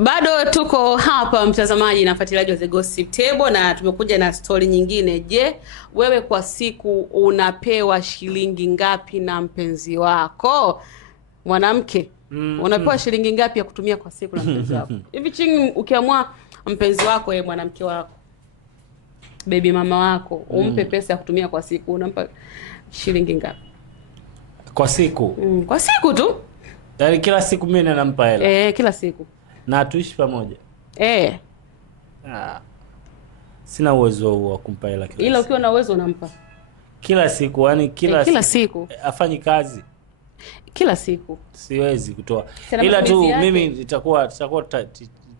Bado tuko hapa mtazamaji na mfuatiliaji wa The Gossip Table, na tumekuja na story nyingine. Je, wewe kwa siku unapewa shilingi ngapi na mpenzi wako? Mwanamke, unapewa shilingi ngapi ya kutumia kwa siku na mpenzi wako? Hivi chini ukiamua mpenzi wako, mwanamke wako, baby mama wako, umpe pesa ya kutumia kwa siku, unampa shilingi ngapi? Kwa siku? Kwa siku tu. Yaani kila siku mimi nampa hela? Kila siku. Na tuishi pamoja? Sina uwezo wa kumpa hela kila siku. Ila ukiwa na uwezo unampa kila siku, yani kila siku. Afanyi kazi kila siku. Siwezi kutoa. Ila tu mimi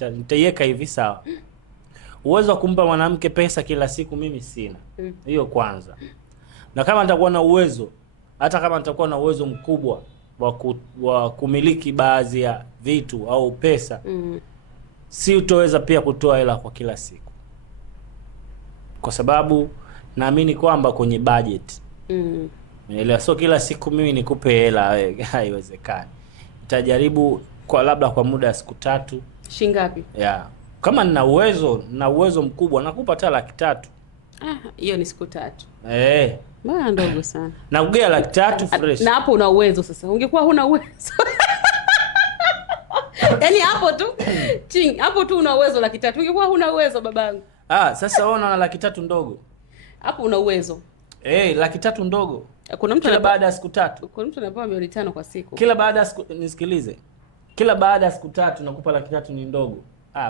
nitaiweka hivi, sawa. Uwezo wa kumpa mwanamke pesa kila siku mimi sina. Hiyo kwanza. Na kama nitakuwa na uwezo, hata kama nitakuwa na uwezo mkubwa wa kumiliki baadhi ya vitu au pesa, si utoweza pia kutoa hela kwa kila siku, kwa sababu naamini kwamba kwenye budget. Unaelewa? So kila siku mimi nikupe hela, haiwezekani. Nitajaribu kwa labda kwa muda siku 3. Shingapi? Kama nina uwezo mkubwa nakupa hata 300,000. Hiyo ni siku 3. Mbona ndogo sana. Na ugea 300,000 fresh. Na hapo una uwezo sasa. Ungekuwa huna uwezo. Yaani hapo tu una uwezo 300,000. Ungekuwa huna uwezo babangu. Sasa wewe unaona 300,000 ndogo. Hapo una uwezo. 300,000 ndogo. Kuna mtu kila baada ya siku 3. Kuna mtu anapewa 500,000 kwa siku. Kila baada ya siku, nisikilize. Kila baada ya siku 3 nakupa 300,000 ni ndogo.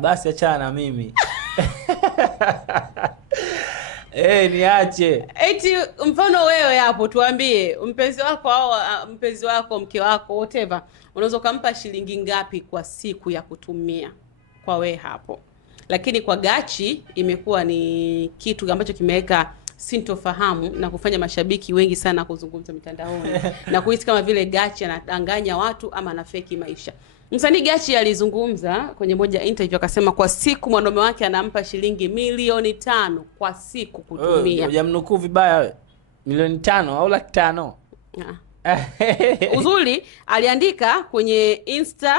Basi achana na mimi. Niache. Eti mfano wewe hapo tuambie mpenzi wako au mke wako whatever, unaweza kumpa shilingi ngapi kwa siku ya kutumia kwa we hapo? Lakini kwa Gachi imekuwa ni kitu ambacho kimeweka sintofahamu na kufanya mashabiki wengi sana kuzungumza mitandaoni na kuhisi kama vile Gachi anadanganya watu ama anafeki maisha. Msanii Gachi alizungumza kwenye moja interview akasema kwa siku mwanaume wake anampa shilingi milioni 5 kwa siku kutumia. Hujamnukuu vibaya wewe. Milioni 5 au 500,000? Uzuri aliandika kwenye Insta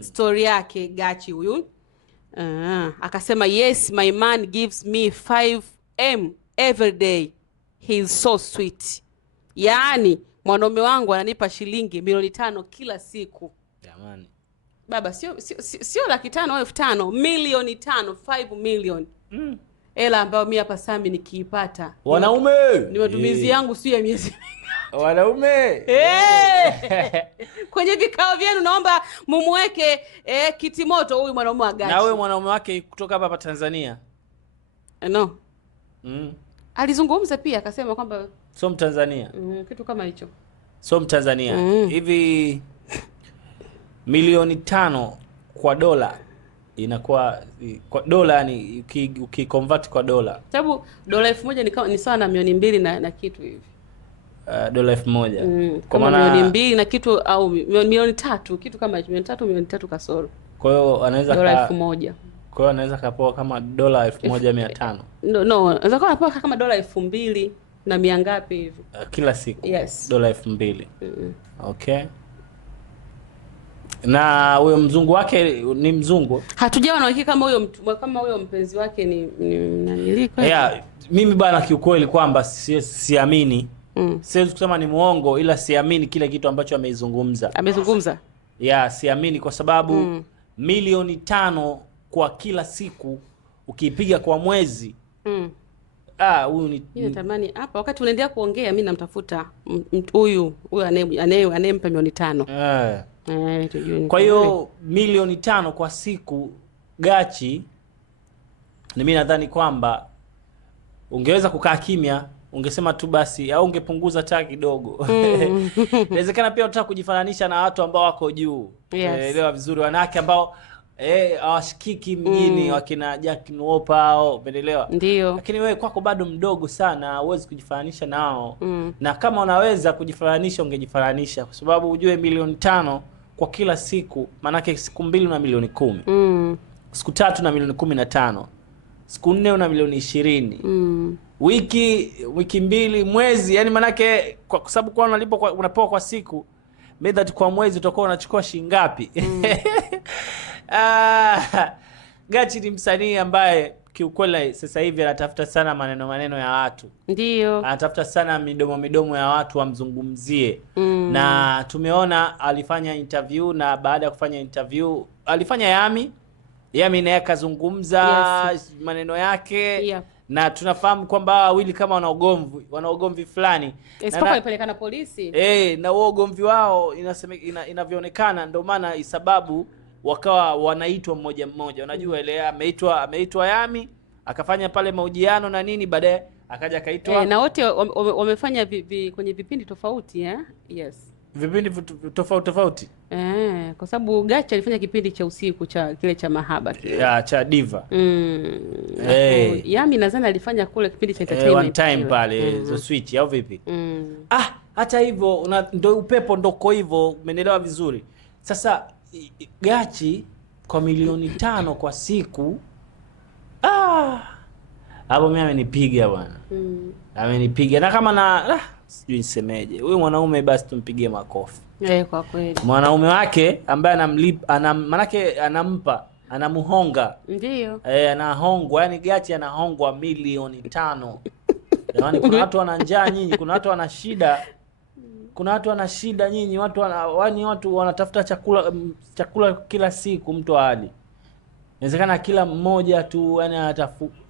story yake Gachi huyu. Akasema yes, my man gives me 5M every day. He is so sweet. Yaani mwanaume wangu ananipa shilingi milioni 5 kila siku. Jamani. Baba sio 500,000 au 5,000, milioni 5, 5 million. Hela ambayo mimi hapa Sami nikiipata. Wanaume. Ni matumizi yangu sio ya miezi. Wanaume. Kwenye vikao vyenu naomba mumweke kiti moto huyu mwanaume wa Gachi. Na wewe mwanaume wake kutoka hapa Tanzania? No. Alizungumza pia akasema kwamba sio Mtanzania. Kitu kama hicho. Sio Mtanzania. Hivi milioni 5 kwa dola inakuwa kwa dola, yani ukiconvert kwa dola. Sababu dola 1,000 ni sawa na milioni 2 na kitu hivi. Dola 1,000. Kwa maana milioni 2 na kitu au milioni 3, kitu kama hicho, milioni 3 kasoro. Kwa hiyo anaweza dola 1,000. Kwa hiyo anaweza kapoa kama dola 1,500. No, anaweza kapoa kama dola 2,000 na mia ngapi hivi kila siku. Yes. Dola 2,000. Okay. Na huyo mzungu wake ni mzungu? Hatujawa na hakika kama huyo mpenzi wake ni nanilika. Mimi bana kiukweli kwamba siamini. Siwezi kusema ni muongo, ila siamini kile kitu ambacho ameizungumza. Siamini kwa sababu milioni 5 kwa kila siku ukipiga kwa mwezi. Huyu ni mimi natamani hapa wakati unaendelea kuongea mimi namtafuta huyu anayempa milioni 5. Kwa hiyo milioni 5 kwa siku Gachi, mimi nadhani kwamba ungeweza kukaa kimya, ungesema tu basi, au ungepunguza taa kidogo. Inawezekana pia unataka kujifananisha na watu ambao wako juu. Elewa vizuri, wanawake ambao hawashikiki mjini, wakina Jack Nwopa au umeelewa? Ndio. Lakini wewe kwako bado mdogo sana, huwezi kujifananisha nao. Na kama unaweza kujifananisha ungejifananisha, kwa sababu ujue milioni 5 kwa kila siku, manake siku 2 una milioni 10. Siku 3 una milioni 15. Siku 4 una milioni 20. Wiki 2, mwezi, yani manake kwa sababu kwa unapewa kwa siku, method kwa mwezi utakuwa unachukua shilingi ngapi? Gachi ni msanii ambaye kiukweli sasa hivi anatafuta sana maneno ya watu. Ndio. Anatafuta sana midomo ya watu wamzungumzie. Na tumeona alifanya interview, na baada ya kufanya interview alifanya Yami naye akazungumza maneno yake. Na tunafahamu kwamba wawili kama wana ugomvi fulani. Isipokuwa alipelekana polisi. Na huo ugomvi wao inavyoonekana ndio maana sababu wakawa wanaitwa mmoja. Unajua ile ameitwa Yami akafanya pale mahojiano na nini, baadaye akaja akaitwa na wote wamefanya kwenye vipindi tofauti Yes. Vipindi tofauti. Kwa sababu Gachi alifanya kipindi cha usiku kile cha mahaba cha Diva. Yami nadhani alifanya kule kipindi cha entertainment one time pale The Switch au vipi? Hata hivyo ndio upepo ndoko hivyo, umeelewa vizuri. Sasa Gachi kwa milioni 5 kwa siku, hapo mimi amenipiga bwana. Amenipiga, na kama sijui nisemeje. Huyu mwanaume basi tumpigie makofi. Kwa kweli. Mwanaume wake ambaye manake anamuhonga. Ndio. Anahongwa, yani Gachi anahongwa milioni 5. Jamani, kuna watu wana njaa nyinyi, kuna watu wana shida. Kuna watu wana shida nyinyi, watu wanatafuta chakula kila siku mtu hali. Inawezekana kila mmoja tu yani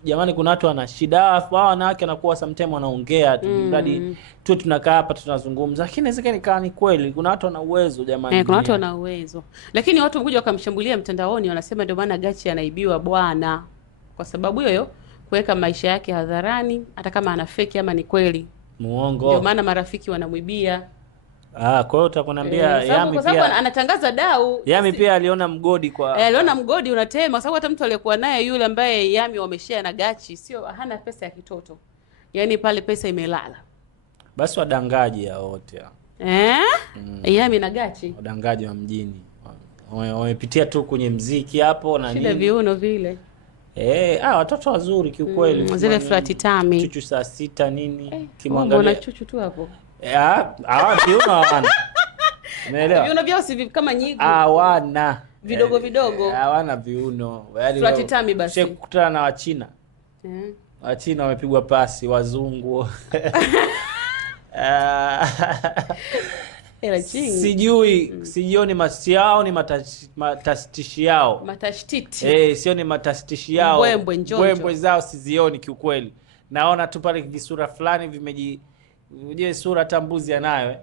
jamani, kuna watu wana shida. Hao wanawake wanakuwa sometimes wanaongea tu hadi tu tunakaa hapa tunazungumza, lakini inawezekana ikawa ni kweli. Kuna watu wana uwezo jamani. Kuna watu wana uwezo. Lakini watu wamekuja wakamshambulia mtandaoni, wanasema ndio maana Gachi anaibiwa bwana. Kwa sababu hiyo kuweka maisha yake hadharani, hata kama ana fake ama ni kweli. Muongo. Ndio maana marafiki wanamwibia. Kwa hiyo utakwambia Yami kwa sababu anatangaza dau. Yami pia aliona mgodi aliona mgodi unatema, kwa sababu hata mtu aliyekuwa naye yule ambaye Yami wameshare na Gachi hana pesa ya kitoto. Yaani pale pesa imelala. Basi wadangaji hao wote. Yami na Gachi. Wadangaji wa mjini. Wamepitia tu kwenye mziki hapo na nini. Shida viuno vile. Watoto wazuri kiukweli. Zile flat tami. Chuchu saa 6 nini. Kimwangalia. Mbona chuchu tu hapo? Viuno hawana. Umeelewa? Viuno vyao si kama nyigu. Hawana. Vidogo. Hawana viuno. Yaani flat tami basi. Kukutana na Wachina. Wachina wamepigwa pasi, wazungu. Sijioni masi yao ni matastishi yao. Matashtiti. Sio ni matastishi yao. Mbwembwe zao sizioni kiukweli. Naona tu pale visura fulani Uje sura tambuzi anayo.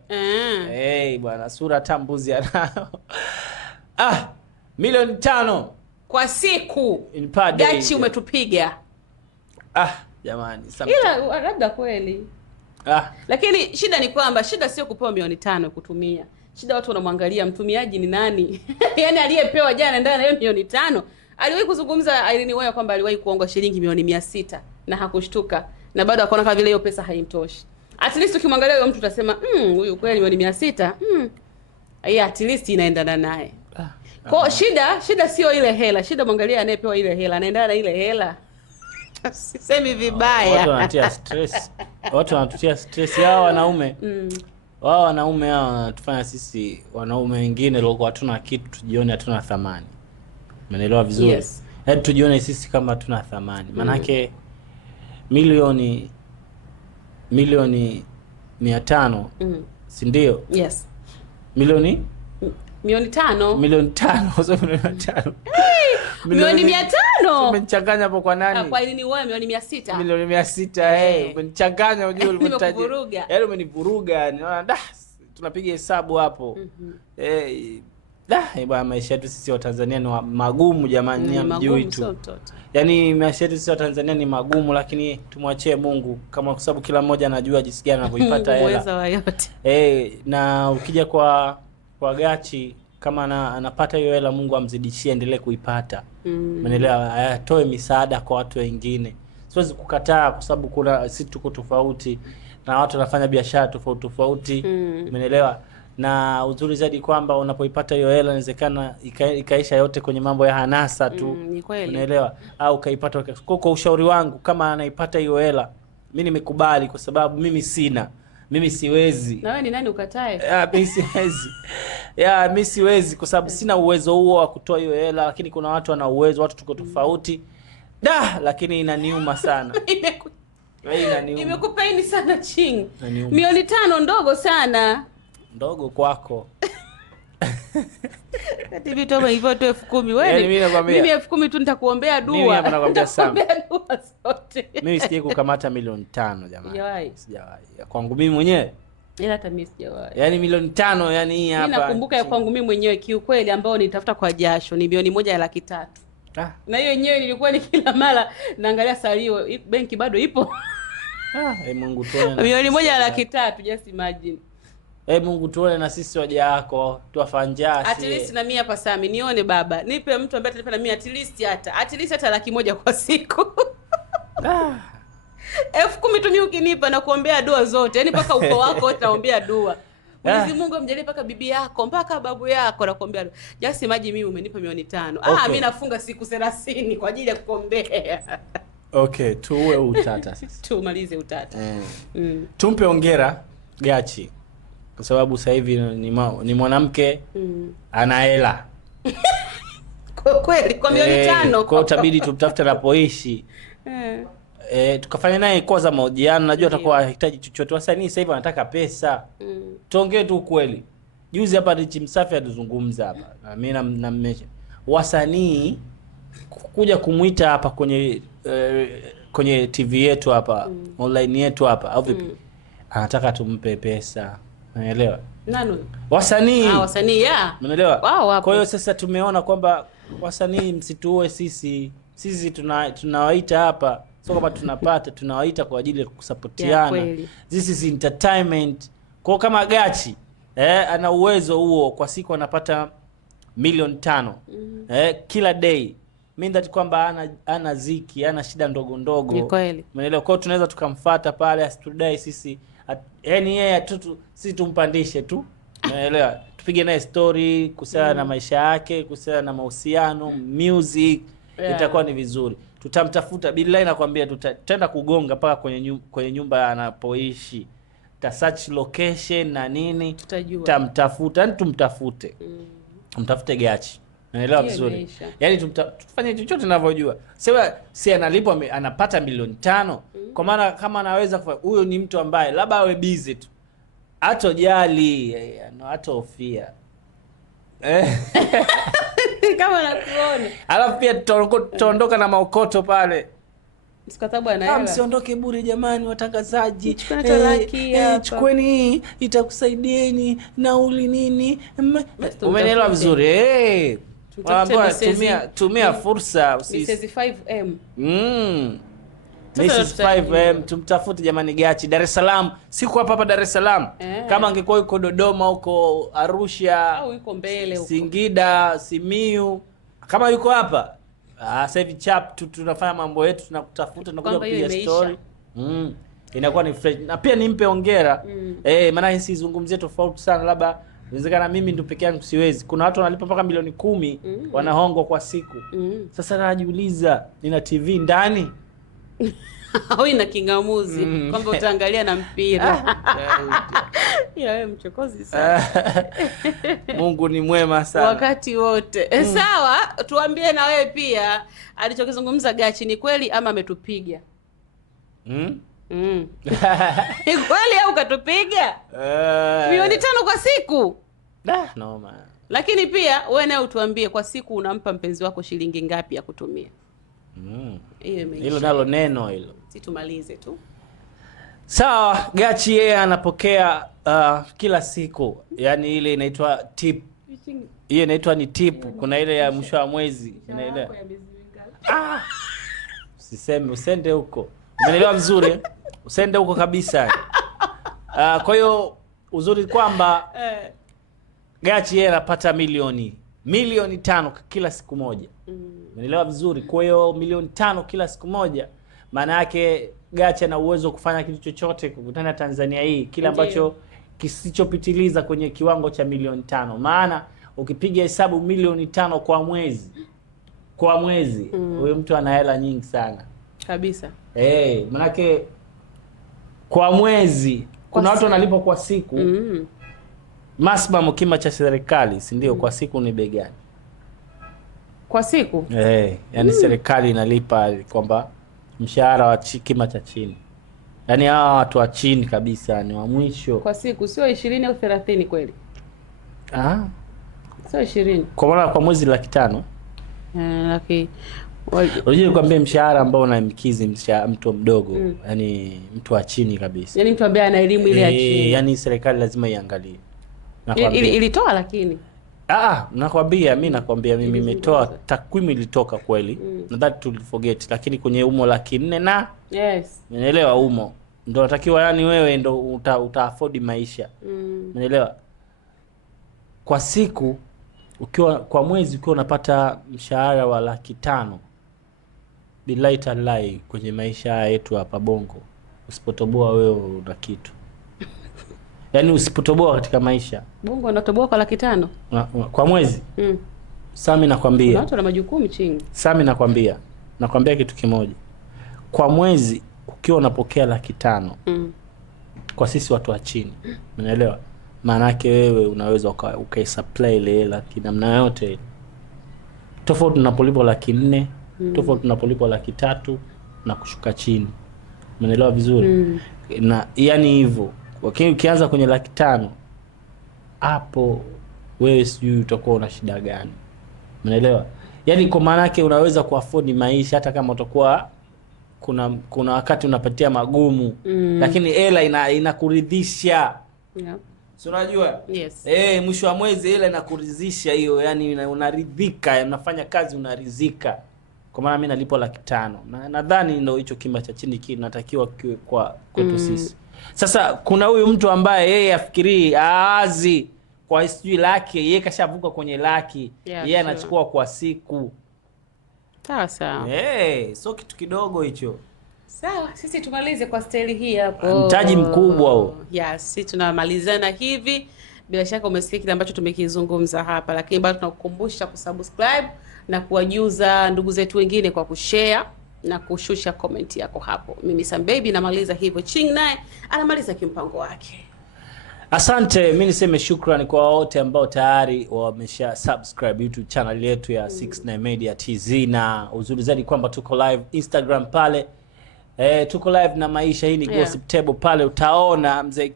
Bwana, sura tambuzi anayo. Milioni 5 kwa siku. Gachi umetupiga. Jamani, ila labda kweli. Lakini shida ni kwamba shida sio kupewa milioni 5 kutumia. Shida watu wanamwangalia mtumiaji ni nani. Yaani aliyepewa jana ndani na hiyo milioni 5. Aliwahi kuzungumza Irene Uwoya kwamba aliwahi kuongwa shilingi milioni 600 na hakushtuka, na bado akaona kama vile hiyo pesa haimtoshi. At least ukimwangalia huyo mtu utasema huyu kweli milioni 600. At least inaendana naye. Kwa shida sio ile hela. Shida mwangalia anayepewa ile hela, anaendana na ile hela. Sisemi vibaya. Watu wanatia stress. Watu wanatutia stress yao wanaume. Wao wanaume hao wanatufanya sisi wanaume wengine leo hatuna kitu, tujione hatuna thamani. Umeelewa vizuri? Yes. Hadi tujione sisi kama hatuna thamani. Manake milioni 500, si ndio? Yes. Milioni 500. Milioni 5, sio milioni 5. Milioni 500. Umenichanganya hapo kwa nani? Kwa nini wewe milioni 600? Milioni 600 umenichanganya unajua ulivyotaja. Yaani umenivuruga yani. Tunapiga hesabu hapo. Bwana, maisha yetu sisi wa Tanzania ni magumu jamani, mjui tu. Yaani maisha yetu sisi wa Tanzania ni magumu, lakini tumwachie Mungu kwa sababu kila mmoja anajua jinsi gani anavyoipata hela. Uwezo wa yote. Na ukija kwa Gachi kama anapata hiyo hela, Mungu amzidishie, endelee kuipata. Umeelewa? Atoe misaada kwa watu wengine. Siwezi kukataa kwa sababu sisi tuko tofauti na watu wanafanya biashara tofauti. Umeelewa? Na uzuri zaidi kwamba unapoipata hiyo hela inawezekana ikaisha yote kwenye mambo ya hanasa tu. Unaelewa? Au kaipata kwa ushauri wangu, kama anaipata hiyo hela, mimi nimekubali kwa sababu mimi sina. mimi siwezi. Na wewe ni nani ukatae? Mimi siwezi. Mimi siwezi kwa sababu sina uwezo huo wa kutoa hiyo hela, lakini kuna watu wana uwezo, watu tuko tofauti. Lakini inaniuma sana. Imekupaini sana Ching. Milioni 5 ndogo sana. Ndogo kwako. Kati vitu kama hivyo tu 10,000 wewe. Mimi 10,000 tu nitakuombea dua. Mimi hapa nakwambia sana. Dua zote. Mimi sije kukamata milioni 5 jamani. Sijawahi. Kwangu mimi mwenyewe. Ila hata mimi sijawahi. Yaani milioni 5 yani hii hapa. Mimi nakumbuka ya kwangu mimi mwenyewe kiukweli ambao nitafuta kwa jasho ni milioni 1,300,000. Na hiyo yenyewe nilikuwa ni kila mara naangalia salio benki bado ipo. Mungu tuone. Milioni 1,300,000 just imagine. Mungu tuone na sisi waja wako tuwafanjasi. At least na mimi hapa Sami nione baba. Nipe mtu ambaye atanipa na mimi at least hata 100,000 kwa siku. 10,000 tu mimi ukinipa na kuombea dua zote. Yaani mpaka ukoo wako wote naombea dua. Mwenyezi Mungu amjalie mpaka bibi yako, mpaka babu yako na kuombea dua. Just imagine mimi umenipa milioni 5. Mimi nafunga siku 30 kwa ajili ya kukuombea. Okay, tuwe utata sasa. Tumalize utata. Tumpe hongera Gachi. Kwa sababu sasa hivi ni mwanamke ana hela. Kwa kweli kwa milioni 5. Kwa utabidi tumtafute anapoishi. Tukafanya naye kwa za mahojiano, najua atakuwa anahitaji chochote. Wasanii sasa hivi wanataka pesa. Tuongee tu kweli. Juzi hapa Rich Msafi alizungumza hapa. Na mimi na mmesha. Wasanii kuja kumuita hapa kwenye TV yetu hapa, online yetu hapa au vipi? Anataka tumpe pesa. Unaelewa? Nani? Wasanii. Wasanii Unaelewa? Wow, kwa hiyo sasa tumeona kwamba wasanii msituue sisi. Sisi tunawaita hapa. Sio kama tunapata, tunawaita kwa ajili ya kusapotiana. This is entertainment. Kwa kama Gachi ana uwezo huo, kwa siku anapata milioni 5. Kila day. Mean that kwamba ana ziki, ana shida ndogo ndogo. Ni kweli. Umeelewa? Kwa hiyo tunaweza tukamfuata pale asitudai sisi. Yaani yeye sisi tumpandishe tu. Unaelewa? Tupige naye story kuhusiana na maisha yake, kuhusiana na mahusiano, music, itakuwa ni vizuri. Tutamtafuta billahi nakwambia, tutaenda kugonga mpaka kwenye nyumba anapoishi. Search location na nini, tutamtafuta, yani tumtafute. Mtafute Gachi. Unaelewa vizuri? Yaani tufanye chochote tunavyojua. Sasa si analipwa anapata milioni 5. Kwa maana kama anaweza huyo ni mtu ambaye labda awe busy tu. Hatojali, hatofia. Kama nakuona. Alafu pia tutaondoka na maokoto pale. Sikatabu anaelewa. Msiondoke bure jamani watangazaji. Chukweni itakusaidieni nauli nini. Umeelewa vizuri? Tumia fursa Mrs 5M. Mrs 5M tumtafute jamani Gachi Dar es Salaam. Siku hapa Dar es Salaam. Kama angekuwa yuko Dodoma huko Arusha au yuko mbele huko Singida, Simiyu, kama yuko hapa sasa hivi tunafanya mambo yetu, tunakutafuta, tunakuja kupiga story. Inakuwa ni fresh. Na pia nimpe hongera. Maana hii sizungumzie tofauti sana, labda inawezekana mimi ndo peke yangu siwezi. Kuna watu wanalipa mpaka milioni 10 wanahongwa kwa siku. Sasa najiuliza, nina TV ndani au ina kingamuzi kwamba utaangalia na mpira. Wewe mchokozi sana. Mungu ni mwema sana wakati wote. Sawa, tuambie na wewe pia alichokizungumza Gachi ni kweli ama ametupiga? Ni kweli au katupiga? Milioni 5 kwa siku? No man. Lakini pia wewe naye utuambie kwa siku unampa mpenzi wako shilingi ngapi ya kutumia? Hilo nalo neno hilo. Si tumalize tu. Sawa, Gachi yeye anapokea kila siku. Yaani ile inaitwa tip. Hiyo inaitwa ni tip. Kuna ile ya mwisho wa mwezi, inaelewa. Usiseme, usende huko. Umeelewa vizuri? Usende huko kabisa. Kwa hiyo uzuri kwamba Gachi yeye anapata milioni 5 kila siku moja. Umeelewa vizuri? Kwa hiyo milioni 5 kila siku moja, maana yake Gachi ana uwezo kufanya kitu chochote kukutana Tanzania hii, kile ambacho kisichopitiliza kwenye kiwango cha milioni 5. Maana ukipiga hesabu milioni 5 kwa mwezi, huyo mtu ana hela nyingi sana. Kabisa. Maana yake kwa mwezi Kuna watu wanalipwa kwa siku. Maximum kima cha serikali, si ndio? Kwa siku ni bei gani? Kwa siku? Yani serikali inalipa kwamba mshahara wa kima cha chini. Yaani hawa watu wa chini kabisa ni wa mwisho. Kwa siku sio 20 au 30 kweli? Sio 20. Kwa maana kwa mwezi 500,000. Laki. Unajua kwambia mshahara ambao unamkizi mtu mdogo, yani mtu wa chini kabisa. Yaani mtu ambaye ana elimu ile ya chini. Yani serikali lazima iangalie. Ilitoa lakini. Nakwambia mimi nimetoa takwimu, ilitoka kweli. Nadhani tuliforget, lakini kwenye umo 400,000 na yes. Umeelewa, umo ndio natakiwa, yani wewe ndio uta afford maisha. Umeelewa? Kwa siku kwa mwezi ukiwa unapata mshahara wa 500,000, billahi tallahi, kwenye maisha yetu hapa Bongo, usipotoboa wewe una kitu. Yaani usipotoboa katika maisha. Bongo unatoboa kwa 500,000 kwa mwezi. Sami nakwambia. Watu wana majukumu chini. Sami nakwambia kitu kimoja. Kwa mwezi ukiwa unapokea 500,000 kwa sisi watu wa chini, unaelewa? Maana yake wewe unaweza supply ile hela kinamna yote. Tofauti tunapolipwa 400,000, tofauti tunapolipwa 300,000 na kushuka chini. Umeelewa vizuri? Na yani hivyo. Ukianza kwenye 500,000 hapo wewe sijui utakuwa una shida gani. Umeelewa? Yaani kwa maana yake unaweza kuafford maisha hata kama utakuwa kuna wakati unapatia magumu, lakini hela inakuridhisha. So unajua? Yes. Mwisho wa mwezi hela inakuridhisha hiyo, yani unaridhika, unafanya kazi unaridhika. Kwa maana mimi nalipo 500,000. Na nadhani ndio hicho kima cha chini kinatakiwa kwa kwetu sisi. Sasa kuna huyu mtu ambaye yeye afikiri aazi kwa sijui laki, yeye kashavuka kwenye laki, yeye anachukua kwa siku. Sawa. So kitu kidogo hicho. Sawa, sisi tumalize kwa staili hii hapo. Mtaji mkubwa huo. Yes, sisi tunamalizana hivi. Bila shaka umesikia kile ambacho tumekizungumza hapa, lakini bado tunakukumbusha kusubscribe na kuwajuza ndugu zetu wengine kwa kushare na kushusha comment yako hapo. Mimi Sam Baby namaliza hivyo, Ching naye anamaliza kimpango wake. Asante, mimi niseme shukrani kwa wote ambao tayari wamesha subscribe YouTube channel yetu ya 69 Media TZ, na uzuri zaidi kwamba tuko live Instagram pale. Tuko live na Maisha, hii ni Gossip Table pale. Utaona mzee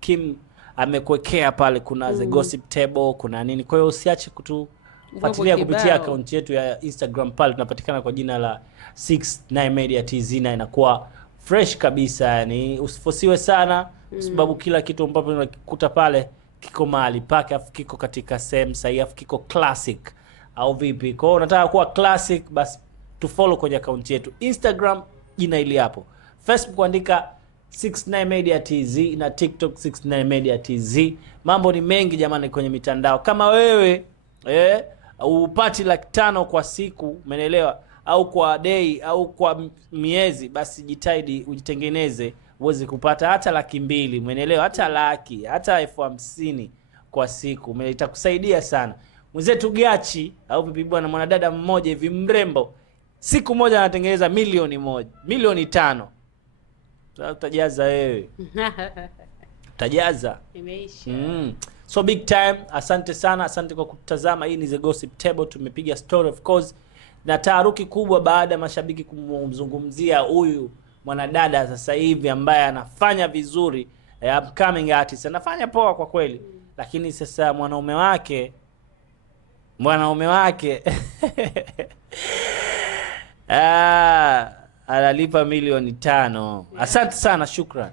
Kim amekuwekea pale, kuna the Gossip Table, kuna nini. Kwa hiyo usiache kutufuatilia kupitia account yetu ya Instagram pale, tunapatikana kwa jina la 69 Media TZ, na inakuwa fresh kabisa. Yani usifosiwe sana, sababu kila kitu ambapo unakikuta pale kiko mahali pake, afu kiko katika same sahihi, afu kiko classic au vipi. Kwa hiyo unataka kuwa classic, basi tufollow kwenye account yetu Instagram, jina ili hapo. Facebook andika 69 Media TZ na TikTok 69 Media TZ. Mambo ni mengi jamani kwenye mitandao. Kama wewe upati 500,000 kwa siku, umeelewa, au kwa day au kwa miezi, basi jitahidi ujitengeneze uweze kupata hata 200,000, umeelewa, hata laki, hata 50,000 kwa siku. Itakusaidia sana. Mwenzetu Gachi au vipi bwana, mwanadada mmoja hivi mrembo, siku moja anatengeneza milioni 5. Utajaza wewe. Utajaza. Imeisha. So big time. Asante sana, asante kwa kutazama. Hii ni The Gossip Table. Tumepiga story of course na taharuki kubwa baada ya mashabiki kumzungumzia huyu mwanadada sasa hivi ambaye anafanya vizuri, upcoming artist, anafanya poa kwa kweli. Lakini sasa mwanaume wake analipa milioni 5. Asante sana, shukran.